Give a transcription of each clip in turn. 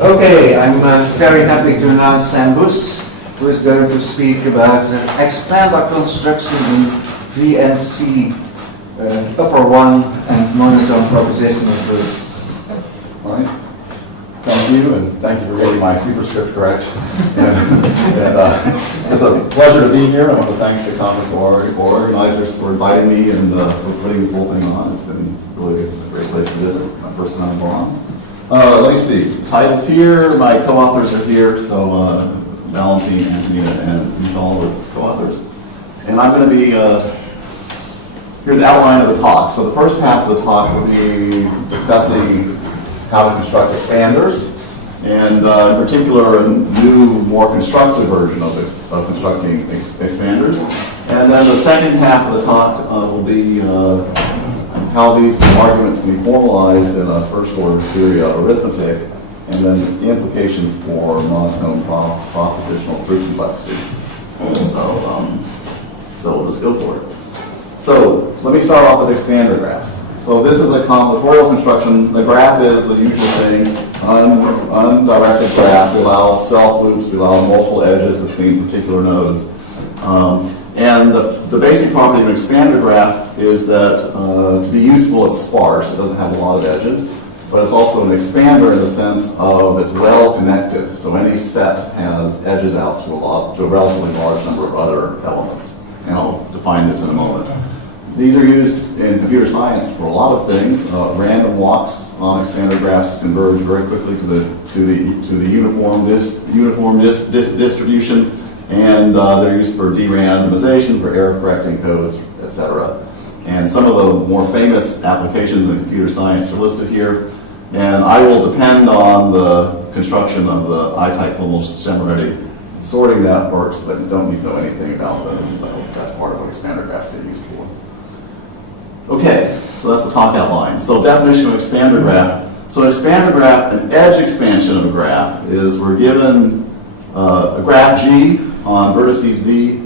Okay, I'm very happy to announce Sam Bus, who is going to speak about expander construction in VNC upper one and monotone propositional proofs. All right. Thank you, and thank you for getting my superscript correct. It's a pleasure to be here. I want to thank the conference organizers for inviting me and for putting this whole thing on. It's been really a great place to visit. My first time in Vadhan. Let me see. Titles here. My co-authors are here. So Valentine, Antonina, and Michal are co-authors. And I'm going to be here's the outline of the talk. So the first half of the talk will be discussing how to construct expanders, and in particular, a new, more constructive version of constructing expanders. And then the second half of the talk will be how these arguments can be formalized in a first-order theory of arithmetic, and then the implications for monotone propositional proof complexity. So we'll just go for it. So let me start off with expander graphs. So this is a combinatorial construction. The graph is the usual thing, undirected graph. We allow self-loops, we allow multiple edges between particular nodes. And the basic property of an expander graph is that to be useful, it's sparse. It doesn't have a lot of edges. But it's also an expander in the sense of it's well connected. So any set has edges out to a relatively large number of other elements. And I'll define this in a moment. These are used in computer science for a lot of things. Random walks on expander graphs converge very quickly to the uniform distribution, and they're used for de-randomization, for error correcting codes, etc. And some of the more famous applications in computer science are listed here. And I will depend on the construction of the I-type formalized sorting networks, but you don't need to know anything about those. So that's part of what expander graphs get used for. Okay, so that's the talk outline. So definition of expander graph. So an expander graph, an edge expansion of a graph, is we're given a graph G on vertices V,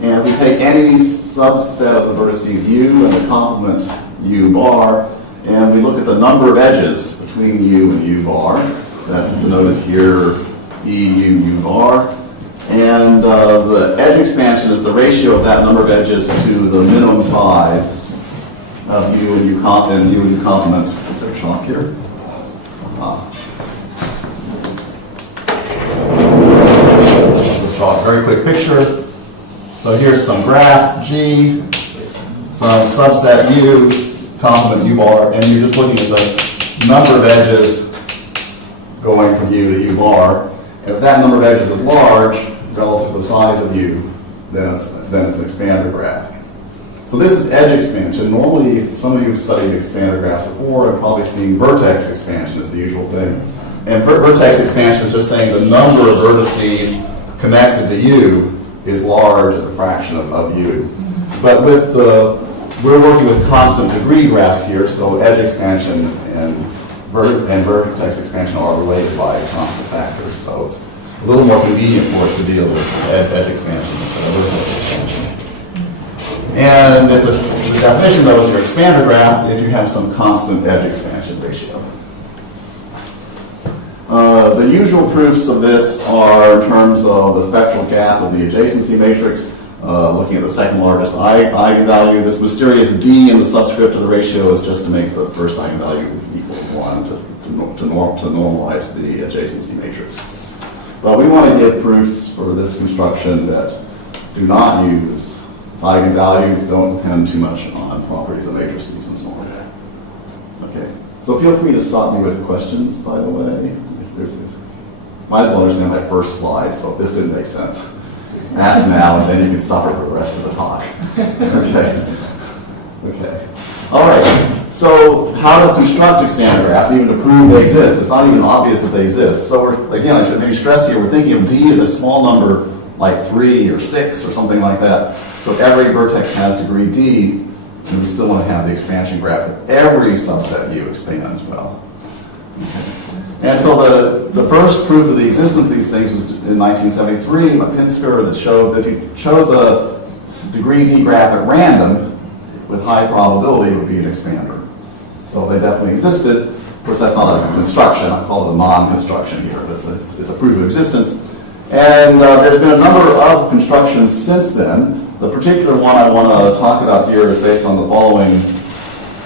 and we take any subset of the vertices U and the complement U bar, and we look at the number of edges between U and U bar. That's denoted here EU U bar. And the edge expansion is the ratio of that number of edges to the minimum size of U and U complement. Is there a chalk here? Let's draw a very quick picture. So here's some graph G, some subset U, complement U bar, and you're just looking at the number of edges going from U to U bar. And if that number of edges is large relative to the size of U, then it's an expander graph. So this is edge expansion. Normally, some of you have studied expander graphs before and probably seen vertex expansion as the usual thing. And vertex expansion is just saying the number of vertices connected to U is large as a fraction of U. But we're working with constant degree graphs here, so edge expansion and vertex expansion are related by constant factors. So it's a little more convenient for us to deal with edge expansion instead of vertex expansion. And the definition, though, is your expander graph if you have some constant edge expansion ratio. The usual proofs of this are in terms of the spectral gap of the adjacency matrix, looking at the second largest eigenvalue. This mysterious D in the subscript of the ratio is just to make the first eigenvalue equal to 1 to normalize the adjacency matrix. But we want to give proofs for this construction that do not use eigenvalues, don't depend too much on properties of matrices and so on. Okay, so feel free to stop me with questions, by the way. If there's this. Might as well understand my first slide, so if this didn't make sense, ask now and then you can suffer for the rest of the talk. Okay. All right, so how to construct expander graphs, even to prove they exist. It's not even obvious that they exist. So I should maybe stress here, we're thinking of D as a small number like 3 or 6 or something like that. So every vertex has degree D, and we still want to have the expansion graph that every subset U expands well. Okay. And so the first proof of the existence of these things was in 1973 by Pinsker, that showed that if you chose a degree D graph at random with high probability, it would be an expander. So they definitely existed. course, that's not a construction. I call it a non-construction here, but it's a proof of existence. And there's been a number of constructions since then. The particular one I want to talk about here is based on the following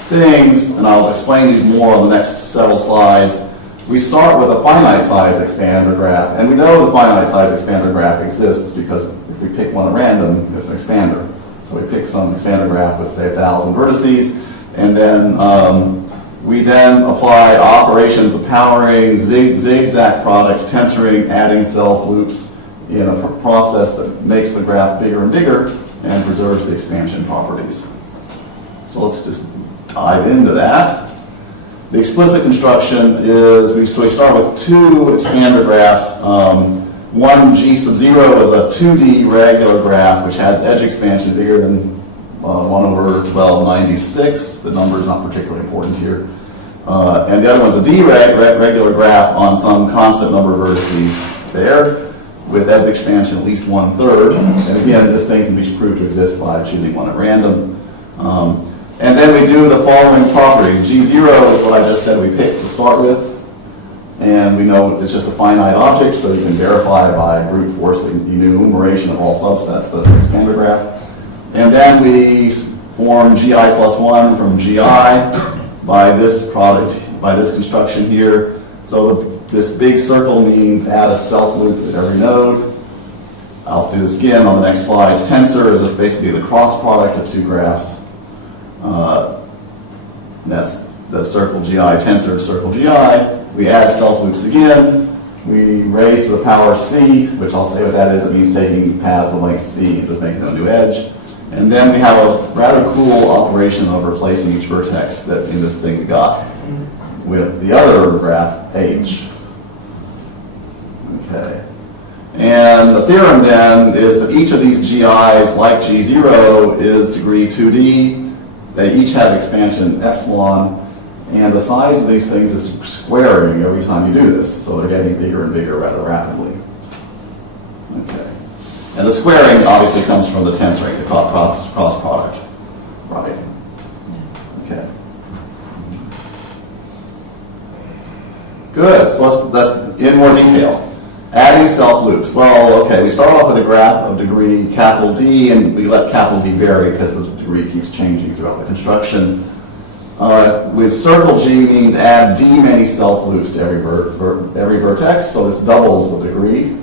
things, and I'll explain these more on the next several slides. We start with a finite size expander graph, and we know the finite size expander graph exists because if we pick one at random, it's an expander. So we pick some expander graph with, say, 1,000 vertices, and then we then apply operations of powering, zigzag product, tensoring, adding self loops in a process that makes the graph bigger and bigger and preserves the expansion properties. So let's just dive into that. The explicit construction is, we start with two expander graphs. One G sub 0 is a 2D regular graph which has edge expansion bigger than 1/1296. The number is not particularly important here. And the other one's a D regular graph on some constant number of vertices there with edge expansion at least 1/3. And again, this thing can be proved to exist by choosing one at random. And then we do the following properties. G0 is what I just said we picked to start with. And we know it's just a finite object, so you can verify by brute force the enumeration of all subsets. That's an expander graph. And then we form GI plus 1 from GI by this product, by this construction here. So this big circle means add a self loop at every node. I'll do this again on the next slides. Tensor is just basically the cross product of two graphs. That's the circle GI, tensor, circle GI. We add self loops again. We raise to the power C, which I'll say what that is. It means taking paths of length C and just making them a new edge. And then we have a rather cool operation of replacing each vertex that in this thing we got with the other graph, H. Okay. And the theorem then is that each of these GIs, like G0, is degree 2D. They each have expansion epsilon. And the size of these things is squaring every time you do this. So they're getting bigger and bigger rather rapidly. Okay. And the squaring obviously comes from the tensoring, the cross product. Right. Okay. Good. So let's in more detail. Adding self loops. Well, okay, we start off with a graph of degree capital D, and we let capital D vary because the degree keeps changing throughout the construction. With circle G means add D many self loops to every vertex, so this doubles the degree.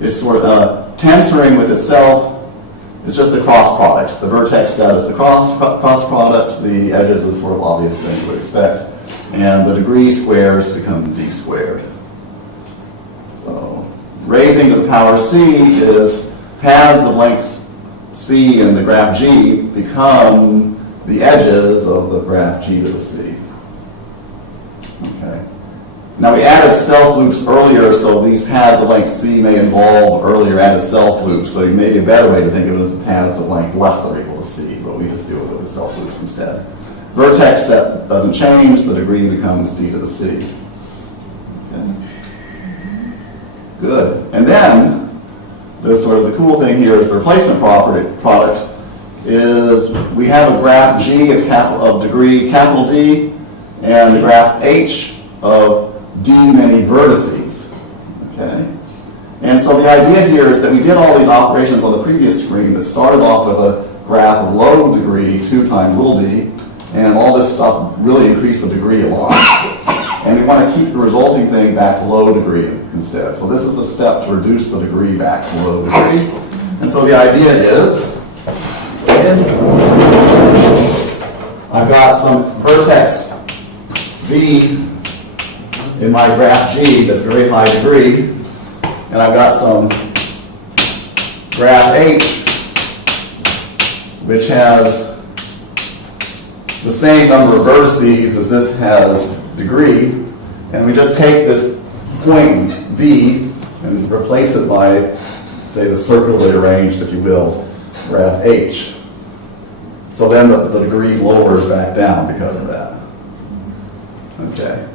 It's sort of tensoring with itself. It's just the cross product. The vertex set is the cross product. The edges is the sort of obvious thing you would expect. And the degree squares become D squared. So raising to the power C is paths of length C in the graph G become the edges of the graph G to the C. Okay. Now we added self loops earlier, so these paths of length C may involve earlier added self loops. So maybe a better way to think of it as paths of length less than or equal to C, but we just do it with the self loops instead. Vertex set doesn't change, the degree becomes D to the C. Okay. Good. And then the cool thing here is the replacement product is we have a graph G of degree capital D and the graph H of D many vertices. Okay? And so the idea here is that we did all these operations on the previous screen that started off with a graph of low degree 2 times little d, and all this stuff really increased the degree a lot. And we want to keep the resulting thing back to low degree instead. So this is the step to reduce the degree back to low degree. And so the idea is, I've got some vertex V in my graph G that's very high degree, and I've got some graph H which has the same number of vertices as this has degree, and we just take this point V and replace it by, say, the circularly arranged, if you will, graph H. So then the degree lowers back down because of that. Okay.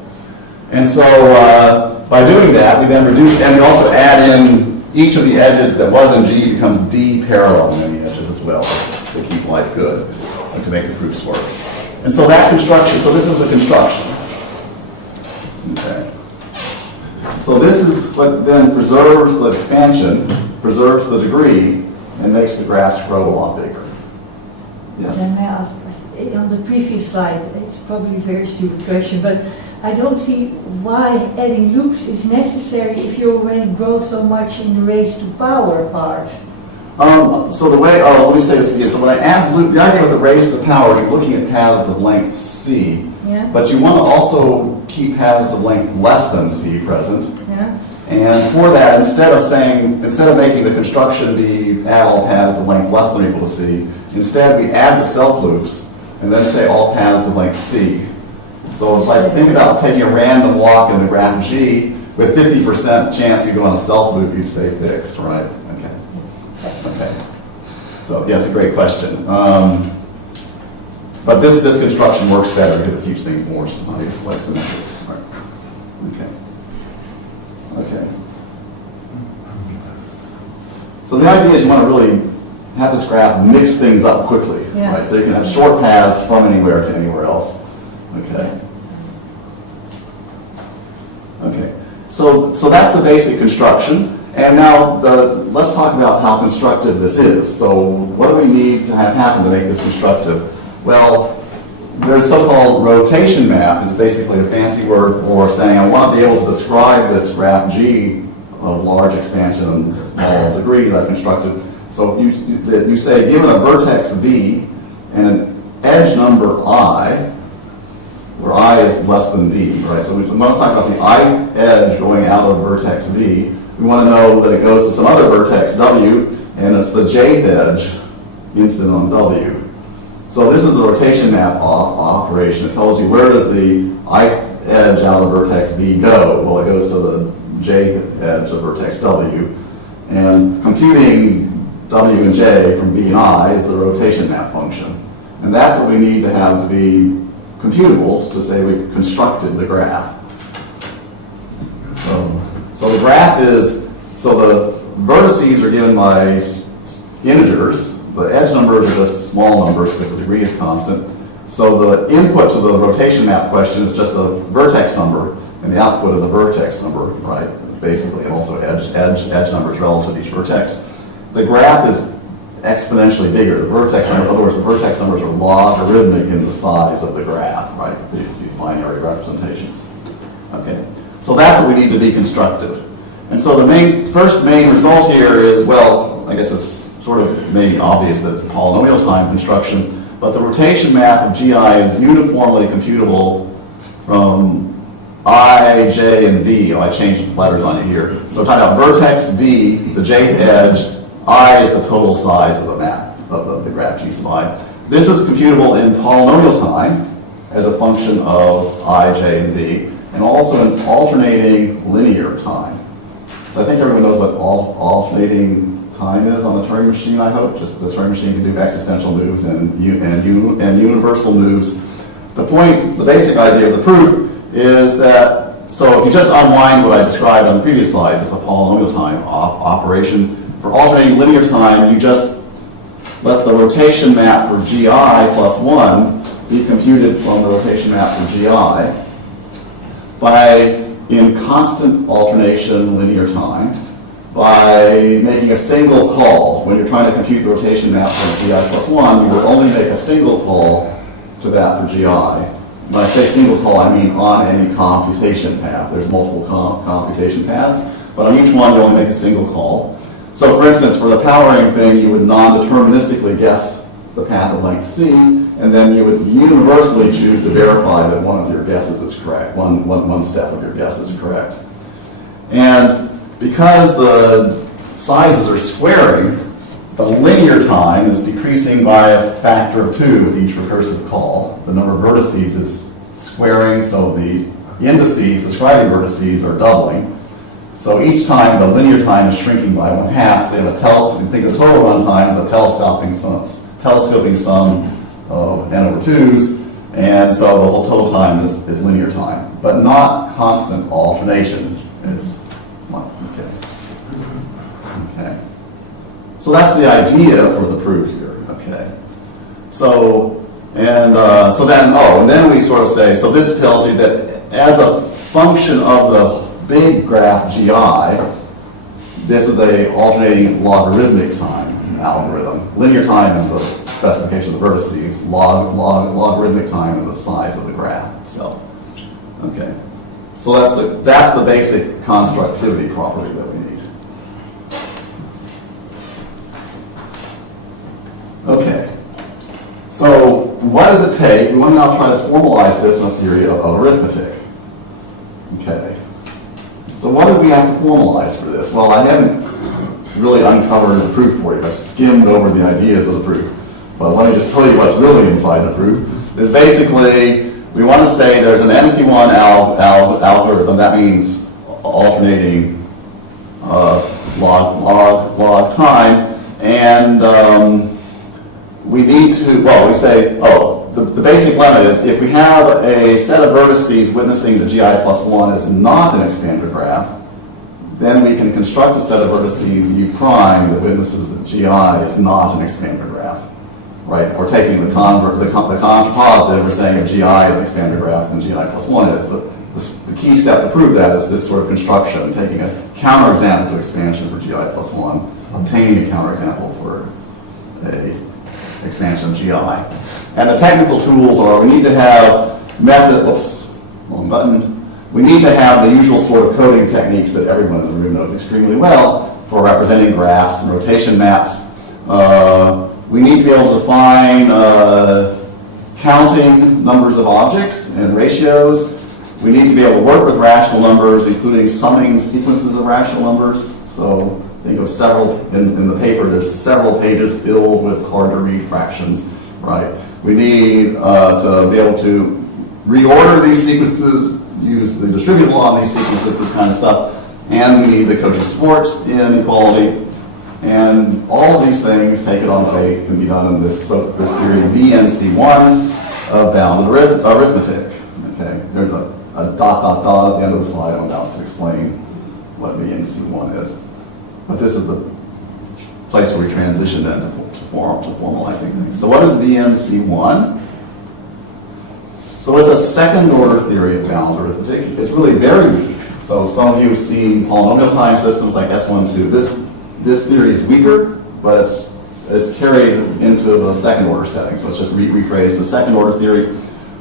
And so by doing that, we then reduce, and we also add in each of the edges that was in G becomes D parallel many edges as well to keep life good and to make the proofs work. And so that construction, so this is the construction. Okay. So this is what then preserves the expansion, preserves the degree, and makes the graphs grow a lot bigger. Yes? Then may I ask, on the previous slide, it's probably a very stupid question, but I don't see why adding loops is necessary if you already grow so much in the raised to power part. So the way, let me say this again. So when I add loop, the idea with the raised to power, you're looking at paths of length c, Yeah? but you want to also keep paths of length less than c present. Yeah? And for that, instead of making the construction be add all paths of length less than or equal to c, instead we add the self loops and then say all paths of length c. So it's like, think about taking a random walk in the graph G with 50% chance you go on a self loop, you'd stay fixed, right? Okay. Okay. So yes, a great question. But this construction works better because it keeps things more obviously symmetric. Right. Okay. Okay. So the idea is you want to really have this graph mix things up quickly, Yeah. right? So you can have short paths from anywhere to anywhere else. Okay. Okay. So that's the basic construction. And now let's talk about how constructive this is. So what do we need to have happen to make this constructive? Well, there's so-called rotation map. It's basically a fancy word for saying I want to be able to describe this graph G of large expansion and small degree that I constructed. So you say given a vertex V and an edge number I, where I is less than D, right? So we want to talk about the I edge going out of vertex V. We want to know that it goes to some other vertex W, and it's the J edge instant on W. So this is the rotation map operation. It tells you where does the ith edge out of vertex V go? Well, it goes to the J edge of vertex W. And computing W and J from V and I is the rotation map function. And that's what we need to have to be computable to say we've constructed the graph. So the graph is, so the vertices are given by integers. The edge numbers are just small numbers because the degree is constant. So the input to the rotation map question is just a vertex number, and the output is a vertex number, right? Basically, and also edge numbers relative to each vertex. The graph is exponentially bigger. The vertex number, in other words, the vertex numbers are logarithmic in the size of the graph, right? You use these binary representations. Okay, so that's what we need to be constructive. And so the first main result here is, well, I guess it's sort of maybe obvious that it's a polynomial time construction, but the rotation map of GI is uniformly computable from I, J, and V. Oh, I changed the letters on it here. So we're talking about vertex V, the Jth edge. I is the total size of the map, of the graph G sub I. This is computable in polynomial time as a function of I, J, and V, and also in alternating linear time. So I think everyone knows what alternating time is on the Turing machine, I hope. Just the Turing machine can do existential moves and universal moves. The basic idea of the proof is that, so if you just unwind what I described on the previous slides, it's a polynomial time operation. For alternating linear time, you just let the rotation map for GI plus 1 be computed from the rotation map for GI in constant alternation linear time by making a single call. When you're trying to compute the rotation map for GI plus 1, you would only make a single call to that for GI. When I say single call, I mean on any computation path. There's multiple computation paths, but on each one you only make a single call. So for instance, for the powering thing, you would non-deterministically guess the path of length C, and then you would universally choose to verify that one of your guesses is correct, one step of your guess is correct. And because the sizes are squaring, the linear time is decreasing by a factor of 2 with each recursive call. The number of vertices is squaring, so the indices describing vertices are doubling. So each time the linear time is shrinking by 1/2. So you can think of total run time as a telescoping sum of n over 2's, and so the whole total time is linear time, but not constant alternation. It's okay. So that's the idea for the proof here. Okay. So And and then we sort of say, so this tells you that as a function of the big graph GI, this is a alternating logarithmic time algorithm. Linear time in the specification of the vertices, logarithmic time in the size of the graph itself. Okay, so that's the basic constructivity property that we need. Okay, so what does it take? We want to now try to formalize this in a theory of arithmetic. Okay, so what do we have to formalize for this? Well, I haven't really uncovered the proof for you. I've skimmed over the ideas of the proof. But let me just tell you what's really inside the proof. Is basically, we want to say there's an MC1 algorithm. That means alternating log time. And we need to, we say, the basic limit is if we have a set of vertices witnessing the GI plus 1 is not an expander graph, then we can construct a set of vertices U prime that witnesses that GI is not an expander graph, right? We're taking the contrapositive, we're saying if GI is an expander graph, then GI plus 1 is. But the key step to prove that is this sort of construction, taking a counterexample to expansion for GI plus 1, obtaining a counterexample for a expansion of GI. And the technical tools are, we need to have wrong button. We need to have the usual sort of coding techniques that everyone in the room knows extremely well for representing graphs and rotation maps. We need to be able to define counting numbers of objects and ratios. We need to be able to work with rational numbers, including summing sequences of rational numbers. So think of several, in the paper, there's several pages filled with hard to read fractions, right? We need to be able to reorder these sequences, use the distributive law on these sequences, this kind of stuff. And we need the Cauchy-Schwarz inequality. And all of these things, take it on faith, can be done in this theory VNC1 of bounded arithmetic. Okay, there's a ... at the end of the slide. I'm about to explain what VNC1 is. But this is the place where we transition then to formalizing things. So what is VNC1? So it's a second order theory of bounded arithmetic. It's really very weak. So some of you have seen polynomial time systems like S12. This theory is weaker, but it's carried into the second order setting. So it's just rephrased to second order theory.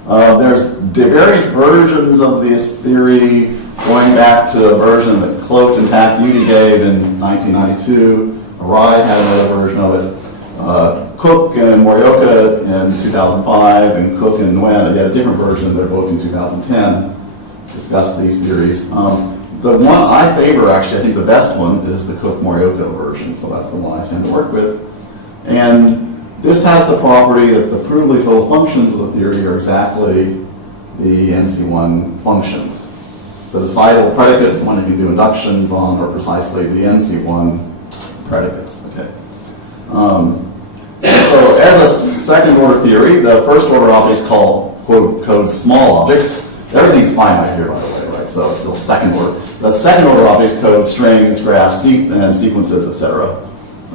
There's various versions of this theory going back to a version that Clote and Tactiudi gave in 1992. Arai had another version of it. Cook and Morioka in 2005, and Cook and Nguyen had a different version. They're both in 2010. Discussed these theories. The one I favor, actually, I think the best one is the Cook-Morioka version. So that's the one I tend to work with. And this has the property that the provably total functions of the theory are exactly the NC1 functions. The decidable predicates, the one you can do inductions on, are precisely the NC1 predicates. Okay. So as a second order theory, the first order objects code small objects. Everything's finite here, by the way, right? So it's still second order. The second order objects code strings, graphs, and sequences, etc.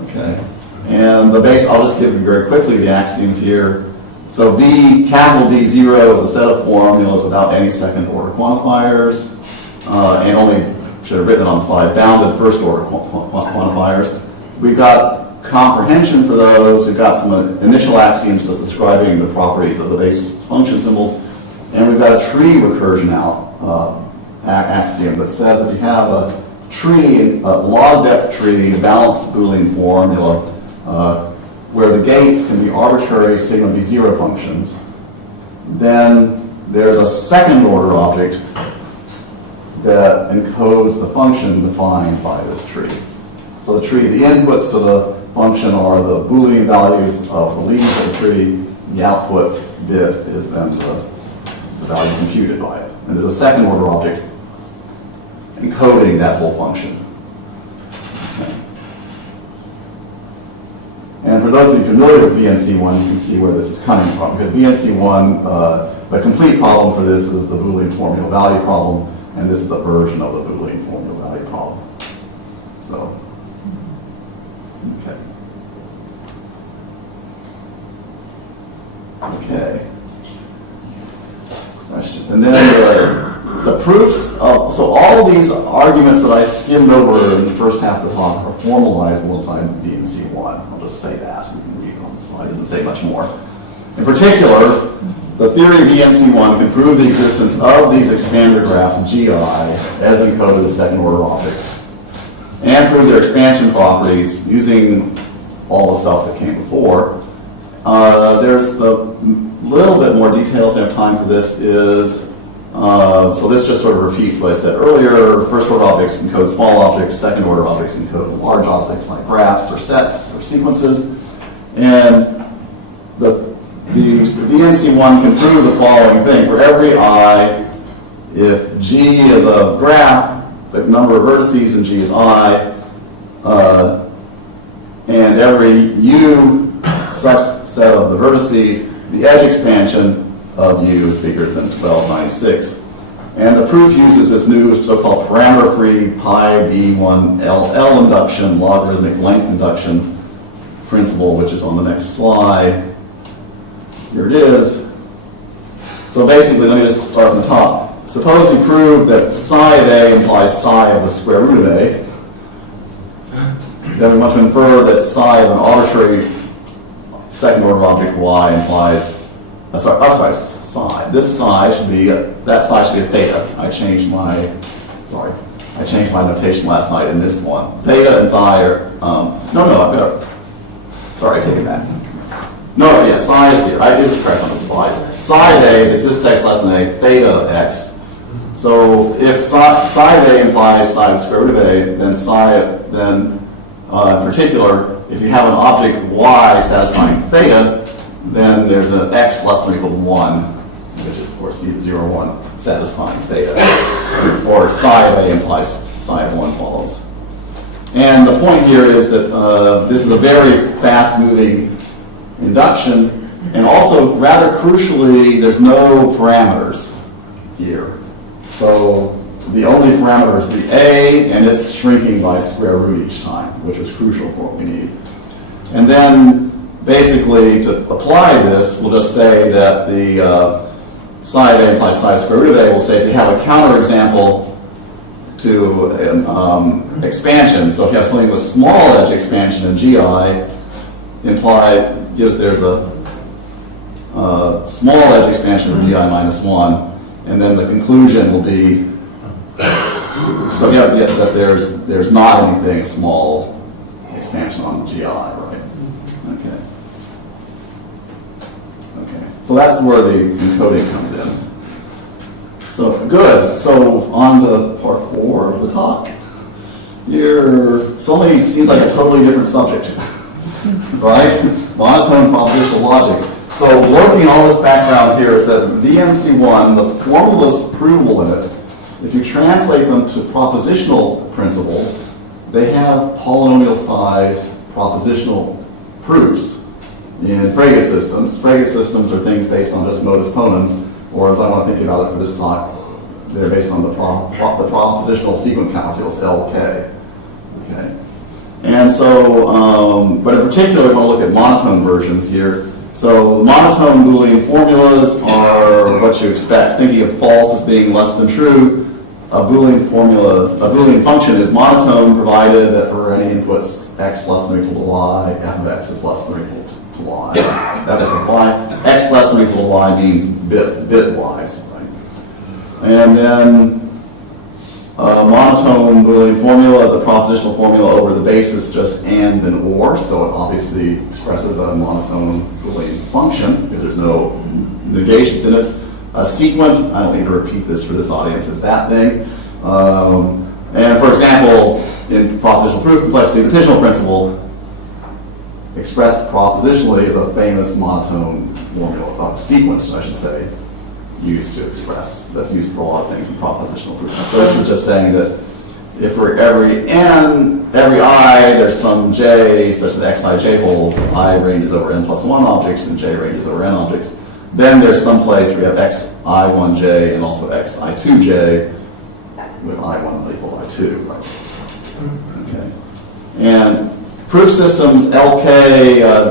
Okay. And the base, I'll just give you very quickly the axioms here. So capital V0 is a set of formulas without any second order quantifiers, and only, should have written it on the slide, bounded first order quantifiers. We've got comprehension for those. We've got some initial axioms just describing the properties of the base function symbols. And we've got a tree recursion axiom that says if you have a tree, a log depth tree, a balanced Boolean formula, where the gates can be arbitrary sigma V0 functions, then there's a second order object that encodes the function defined by this tree. So the tree, the inputs to the function are the Boolean values of the leaves of the tree. The output bit is then the value computed by it. And there's a second order object encoding that whole function. Okay. And for those of you familiar with VNC1, you can see where this is coming from. Because VNC1, the complete problem for this is the Boolean formula value problem, and this is a version of the Boolean formula value problem. So, okay. Okay. the proofs of, so all of these arguments that I skimmed over in the first half of the talk are formalizable inside VNC1. I'll just say that. You can read it on the slide. It doesn't say much more. In particular, the theory of VNC1 can prove the existence of these expander graphs GI as encoded as second-order objects, and prove their expansion properties using all the stuff that came before. There's the little bit more details, I have time for this, is, so this just sort of repeats what I said earlier. First-order objects encode small objects, second-order objects encode large objects like graphs or sets or sequences. And the VNC1 can prove the following thing. For every I, if G is a graph, the number of vertices in G is I, and every U subset of the vertices, the edge expansion of U is bigger than 1296. And the proof uses this new so-called parameter-free pi B1LL induction, logarithmic length induction principle, which is on the next slide. Here it is. So basically, let me just start from the top. Suppose you prove that psi of A implies psi of the square root of A. Then we want to infer that psi of an arbitrary second-order object Y implies, psi. This psi should be, that psi should be a theta. I changed my notation last night in this one. Theta and phi are, sorry, I take it back. No, yeah, psi is here. Is it correct on the slides? Psi of A is exists x less than A, theta of x. So if psi of A implies psi of the square root of A, then in particular, if you have an object y satisfying theta, then there's an x less than or equal to 1, which is, of course, 0, 1, satisfying theta. Or psi of A implies psi of 1 follows. And the point here is that this is a very fast-moving induction, and also, rather crucially, there's no parameters here. So the only parameter is the A, and it's shrinking by square root each time, which is crucial for what we need. And then, basically, to apply this, we'll just say that the psi of A implies psi of square root of A. We'll say if you have a counterexample to an expansion, so if you have something with small edge expansion in GI, gives there's a small edge expansion of GI minus 1, and then the conclusion will be, so you have to get that there's not anything small expansion on GI, right? Okay. So that's where the encoding comes in. So good. So on to part 4 of the talk. Suddenly seems like a totally different subject, right? Monotone propositional logic. So working all this background here is that VNC1, the formulas provable in it, if you translate them to propositional principles, they have polynomial size propositional proofs in Frege systems. Frege systems are things based on just modus ponens, or as I want to think about it for this talk, they're based on the propositional sequent calculus, LK. Okay. And so, but in particular, we want to look at monotone versions here. So the monotone Boolean formulas are what you expect. Thinking of false as being less than true, a Boolean function is monotone provided that for any inputs x less than or equal to y, f of x is less than or equal to y. That is for y. X less than or equal to y means bitwise, right? And then monotone Boolean formula is a propositional formula over the basis just and or, so it obviously expresses a monotone Boolean function because there's no negations in it. A sequent, I don't need to repeat this for this audience, is that thing. And for example, in propositional proof complexity, the divisional principle expressed propositionally is a famous monotone formula, sequence, I should say, used to express. That's used for a lot of things in propositional proof. So this is just saying that if for every n, every I, there's some j such that xij holds, I ranges over n plus 1 objects and j ranges over n objects, then there's some place where you have xi1j and also xi2j with i1 equal i2, right? Okay. And proof systems, LK,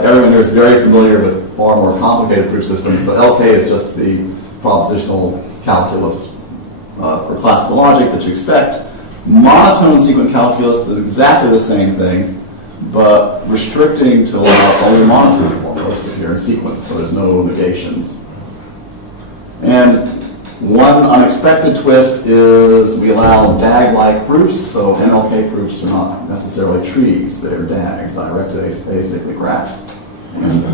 everyone here is very familiar with far more complicated proof systems. So LK is just the propositional calculus for classical logic that you expect. Monotone sequent calculus is exactly the same thing, but restricting to allow only monotone formulas to appear in sequence, so there's no negations. And one unexpected twist is we allow DAG-like proofs, so NLK proofs are not necessarily trees, they're DAGs, directed acyclic graphs. And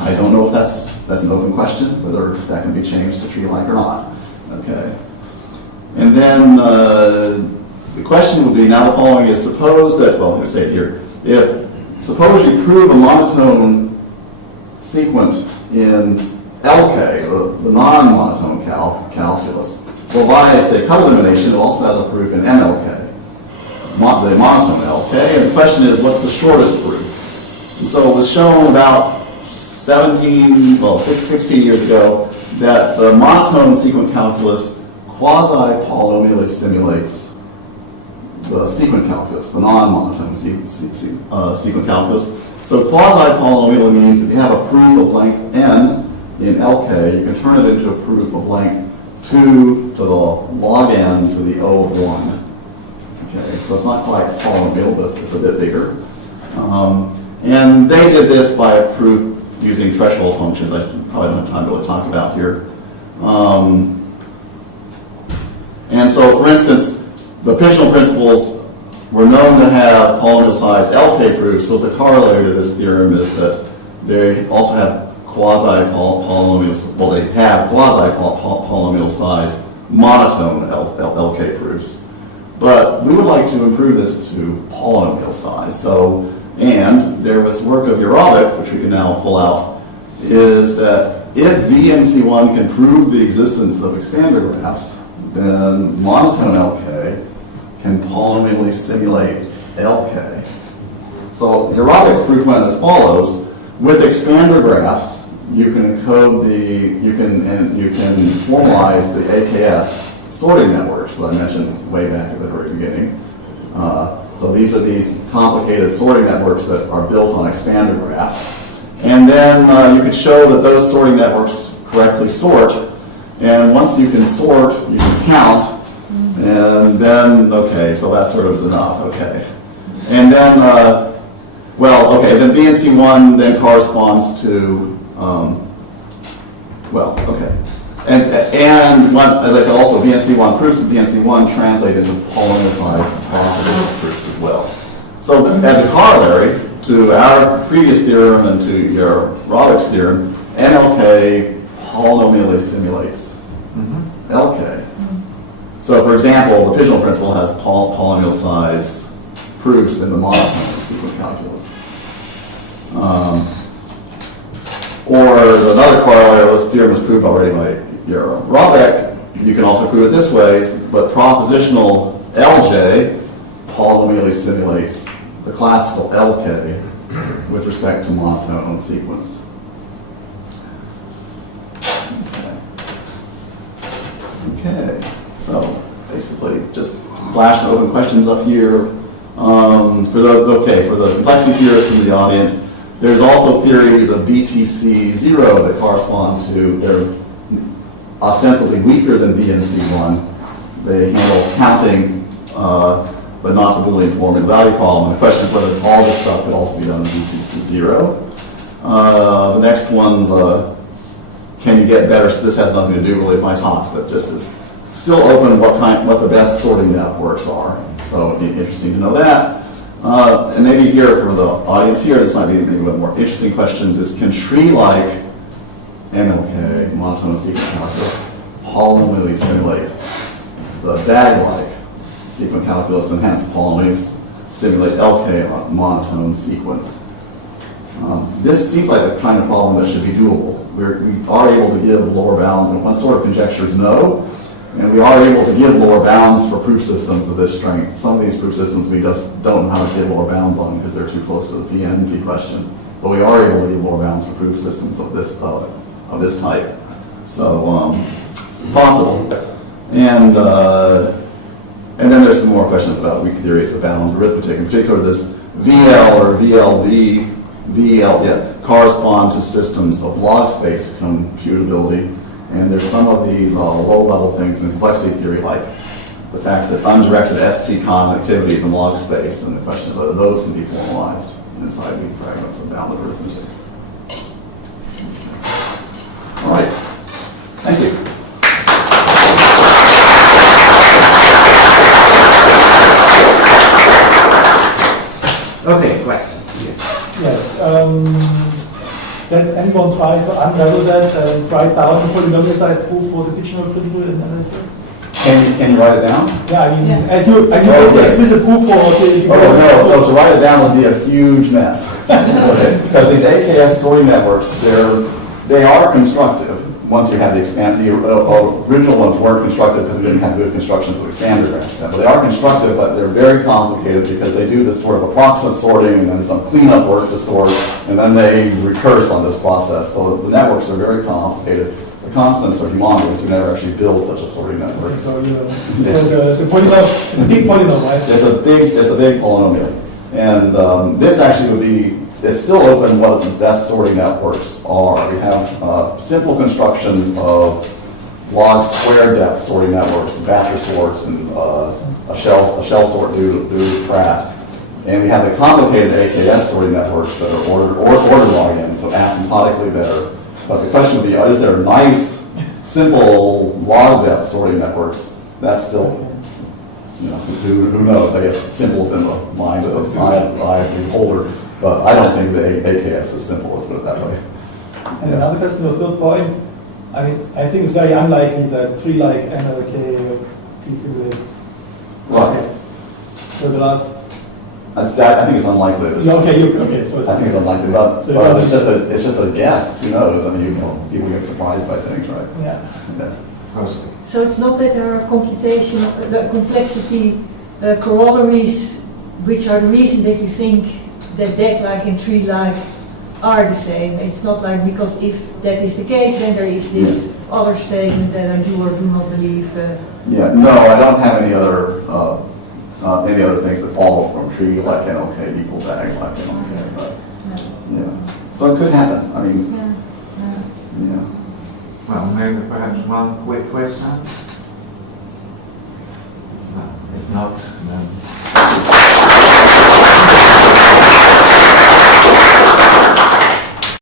I don't know if that's an open question, whether that can be changed to tree-like or not. Okay. And then the question would be, now the following is, suppose that, well, let me say it here, suppose you prove a monotone sequent in LK, the non-monotone calculus. Well, by, say, cut elimination, it also has a proof in NLK, the monotone LK, and the question is, what's the shortest proof? And so it was shown about 16 years ago that the monotone sequent calculus quasi-polynomially simulates the sequent calculus, the non-monotone sequent calculus. So quasi-polynomial means if you have a proof of length n in LK, you can turn it into a proof of length 2 to the log n to the O of 1. Okay, so it's not quite polynomial, but it's a bit bigger. And they did this by a proof using threshold functions. I probably don't have time to really talk about here. And so, for instance, the Propositional principles were known to have polynomial-sized LK proofs, so the corollary to this theorem is that they also have quasi-polynomial, well, they have quasi-polynomial-sized monotone LK proofs. But we would like to improve this to polynomial size. So, and there was work of Jerabek, which we can now pull out, is that if VNC1 can prove the existence of expander graphs, then monotone LK can polynomially simulate LK. So Jerabek's proof went as follows: with expander graphs, you can encode you can formalize the AKS sorting networks that I mentioned way back at the very beginning. So these are these complicated sorting networks that are built on expander graphs. And then you could show that those sorting networks correctly sort. And once you can sort, you can count. And then, okay, so that sort of is enough, okay. And then, then VNC1 then corresponds to, And as I said, also VNC1 proofs and VNC1 translate into polynomial-sized propositional proofs as well. So as a corollary to our previous theorem and to Jerabek's theorem, NLK polynomially simulates LK. So for example, the Propositional principle has polynomial-sized proofs in the monotone sequent calculus. Or as another corollary, this theorem was proved already by Jerabek. You can also prove it this way, but propositional LJ polynomially simulates the classical LK with respect to monotone sequence. Okay, so basically just flash some open questions up here. For the complexity theorists in the audience, there's also theories of BTC0 that correspond to, they're ostensibly weaker than VNC1. They handle counting, but not the Boolean formula value problem. And the question is whether all this stuff could also be done in BTC0. The next one's, can you get better? So this has nothing to do really with my talk, but just it's still open what the best sorting networks are. So it'd be interesting to know that. And maybe here for the audience here, this might be maybe one of the more interesting questions is, can tree-like MLK, monotone sequent calculus, polynomially simulate the DAG-like sequent calculus and hence polynomially simulate LK on monotone sequence? This seems like the kind of problem that should be doable. We are able to give lower bounds, and one sort of conjecture is no. And we are able to give lower bounds for proof systems of this strength. Some of these proof systems we just don't know how to give lower bounds on because they're too close to the PNP question. But we are able to give lower bounds for proof systems of this type. So it's possible. And then there's some more questions about weak theories of bound arithmetic. In particular, this VL or VLV, correspond to systems of log space computability. And there's some of these low-level things in complexity theory, like the fact that undirected ST connectivity is in log space, and the question of whether those can be formalized inside weak fragments of bounded arithmetic. All right. Thank you. Okay, questions? Yes. Yes. Did anyone try to unravel that and write down the polynomial size proof for the dictionary principle in analytic? Can you write it down? Yeah, I mean, Yeah. as you, I mean, Okay. this is a proof for the. Oh, no, so to write it down would be a huge mess. Because these AKS sorting networks, they are constructive once you have the original ones weren't constructive because we didn't have good constructions of expander graphs then. But they are constructive, but they're very complicated because they do this sort of approximate sorting and then some cleanup work to sort, and then they recurse on this process. So the networks are very complicated. The constants are humongous. You never actually build such a sorting network. So the polynomial, it's a big polynomial, right? It's a big polynomial. And this actually would be, it's still open what the best sorting networks are. We have simple constructions of log square depth sorting networks, batcher sorts, and a shell sort due to Pratt. And we have the complicated AKS sorting networks that are order log n, so asymptotically better. But the question would be, is there nice, simple log depth sorting networks? That's still, who knows? I guess simple's in the mind of the holder, but I don't think the AKS is simple, let's put it that way. And another question, the third point, I mean, I think it's very unlikely that tree like NRK P simulates. Right. For the last. I think it's unlikely. Okay, so it's. I think it's unlikely, but it's just a guess. Who knows? I mean, people get surprised by things, right? Yeah. Of course. So it's not that there are complexity corollaries which are the reason that you think that deck-like and tree-like are the same. It's not like, because if that is the case, then there is this other statement that I do or do not believe. Yeah, no, I don't have any other things that follow from tree like an okay equal dag like an okay, but yeah. So it could happen. I mean, yeah. Well, maybe perhaps one quick question? If not, then